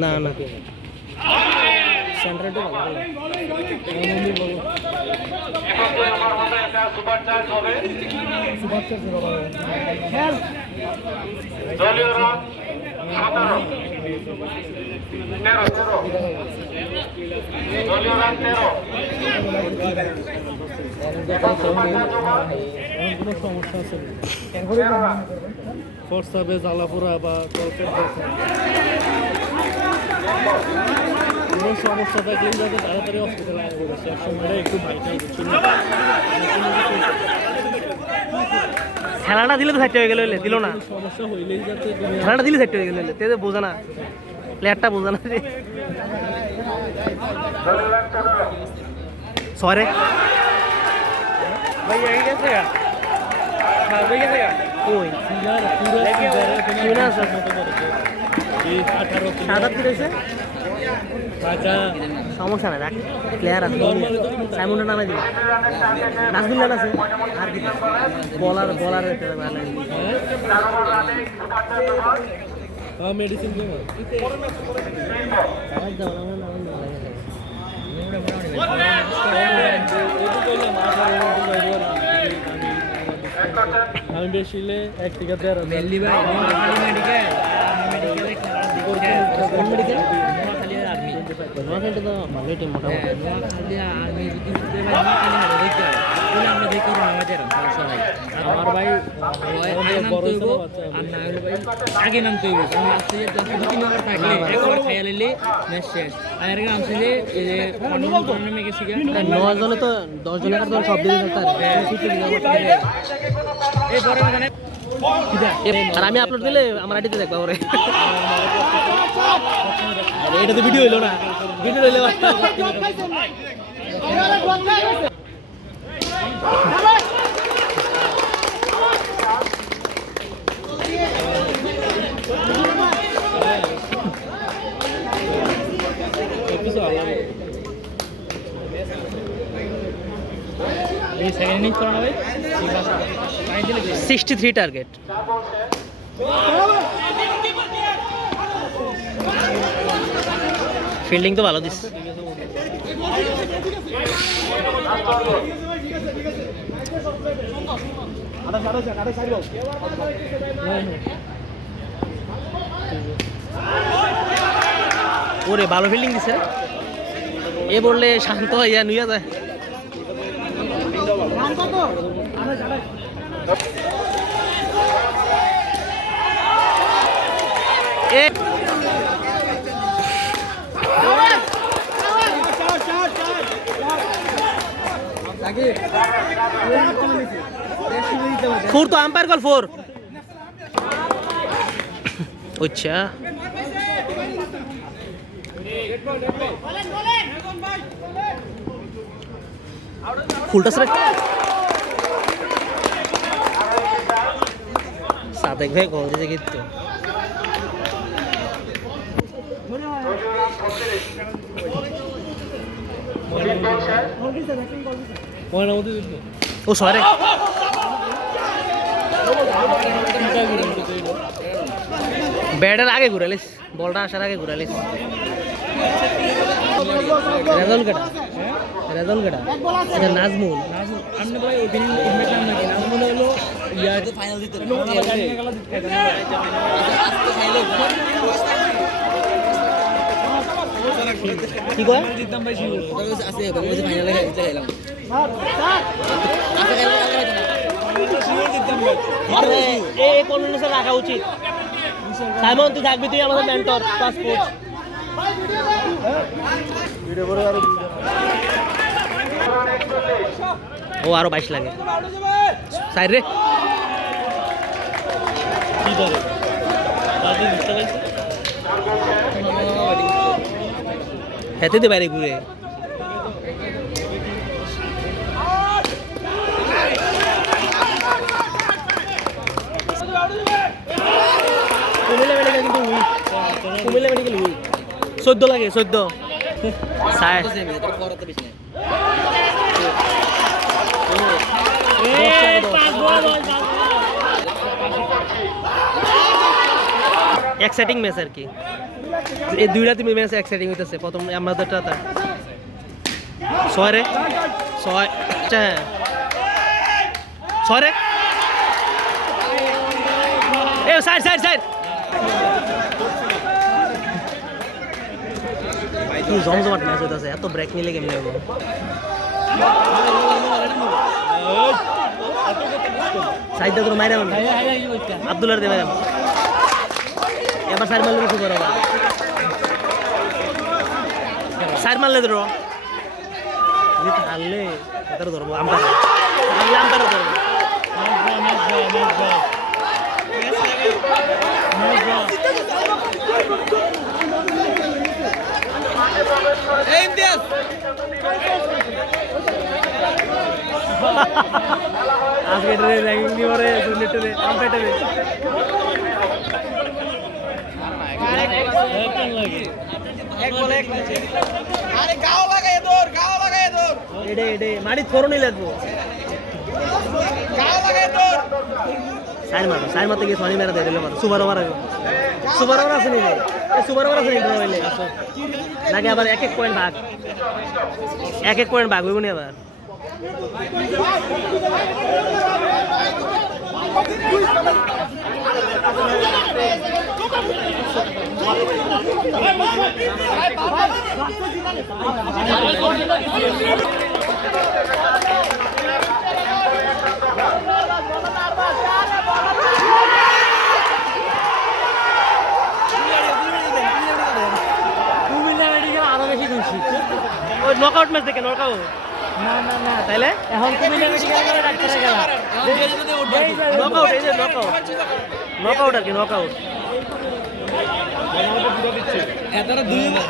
না না সেন্টারটা ভালো সমস্যা আছে ফোর্সাবে জ্বালাপোড়া বা কলকেট সমস্যা থাকলে যাতে তাড়াতাড়ি হসপিটালে আগে বলেছে এক সময়টা একটু ভাইটাল খেলাটা দিলে তো সেট হয়ে গেল দিল না সমস্যা হইলেই যাতে খেলাটা দিলে সেট হয়ে গেল তেতে বোঝা না প্লেয়ারটা বোঝা না রে সরে ভাই এই গেছে হয়ে গেছে কই সমস্যা নাই রাখ প্লেয়ার আছে সাইমনটা নামে দিবি নাজমুল্লাহ আছে আর কি বলার মেডিসিন আমি বেশিলে 1 থেকে 13 দিল্লি ভাই মেডিকেল কোন মেডিকেল খালি আর্মি নোয়াখালী তো ভালো টিম মোটামুটি খালি আর্মি যদি শুতে ভাই খালি দেখতে বলে আমরা দেখি না আমাদের সমস্যা নাই আমার ভাই বড় বাচ্চা আর না ভাই আগে নাম তো হইছে আমি আসছে যে 10 3 নম্বর থাকলে একবার খাইয়া লইলে ম্যাচ শেষ আর এর আমছে যে এই যে টুর্নামেন্টে গেছি 9 জনে তো 10 জনের কাছে সব দিয়ে দিতে এই বড় মানে আর আমি আপলোড দিলে আমার আইডিতে দেখবা ওরে এটা তো ভিডিও হইলো না ভিডিও হইলে এই সেকেন্ড ইনিংস করানো ভাই 63 টার্গেট ফিল্ডিং তো ভালো দিস ওরে ভালো ফিল্ডিং দিছে এ বললে শান্ত হইয়া নুইয়া যায় फोर तो अंपायर कॉल 4 अच्छा फुल टस रे सादेक भाई गोल दिए कितने ओ सॉरी बैटर आगे घुरालिस बॉलটা আসার আগে ঘুরালিস রেজাল্ট কেডা এটা নাজমুল আমনে ভাই ওদিন ইনভেট নাম নাকি নাজমুল হলো ইয়ার ফাইনাল দিতে কি কয় জিততাম ভাই ছিল আছে বাংলাদেশ ফাইনালে খেলাম আরে এই কনফিডেন্স রাখা উচিত সাইমন তুই থাকবি তুই আমাদের মেন্টর পাসপোর্ট ভিডিও করে ও আরো 22 লাগে সাইড রে কি ধরে বাকি দিতে লাগছে হেতে দে বাইরে ঘুরে কুমিল্লা মেডিকেল উইক 14 লাগে 14 সাই এক্সাইটিং ম্যাচ আর কি, এই দুইটা টিম ম্যাচ এক্সাইটিং হইতেছে। প্রথম আমাদেরটা ছয় রে, ছয় ছয় রে, এ সাইড সাইড সাইড, কি জমজমাট ম্যাচ হইতেছে, এত ব্রেক নিলে কেমনে হবো? সাইডটা তোর মাইরা আব্দুল্লাহ দে ম্যাডাম এবার সাইড মারলে কিছু করো, সাইড মারলে ধরো, হারলে এটারও ধরবো, আমরা হারলে আমটারও ধরবো। আজকে র্যাঙ্কিং দিয়ে পরে দুর্নীতিতে আম্পায়ারে মাটি থরণই লাগবো, সাইড মারো, সাইড মারতে গিয়ে সনি মেরা দিয়ে দিলে মারো, সুপার ওভার সুপার ওভার আছে নিলে, সুপার ওভার আছে নিলে নাকি আবার এক এক পয়েন্ট ভাগ, এক এক পয়েন্ট ভাগ হইব নি আবার? আরো বেশি খুশি, ওই নকআউট ম্যাচ দেখে, নকআউট না না না, তাইলে এখন তুমি ডাক্তারে গেলা নকআউট, এই যে নকআউট, নকআউট আর কি, নকআউট। এতারা দুইবার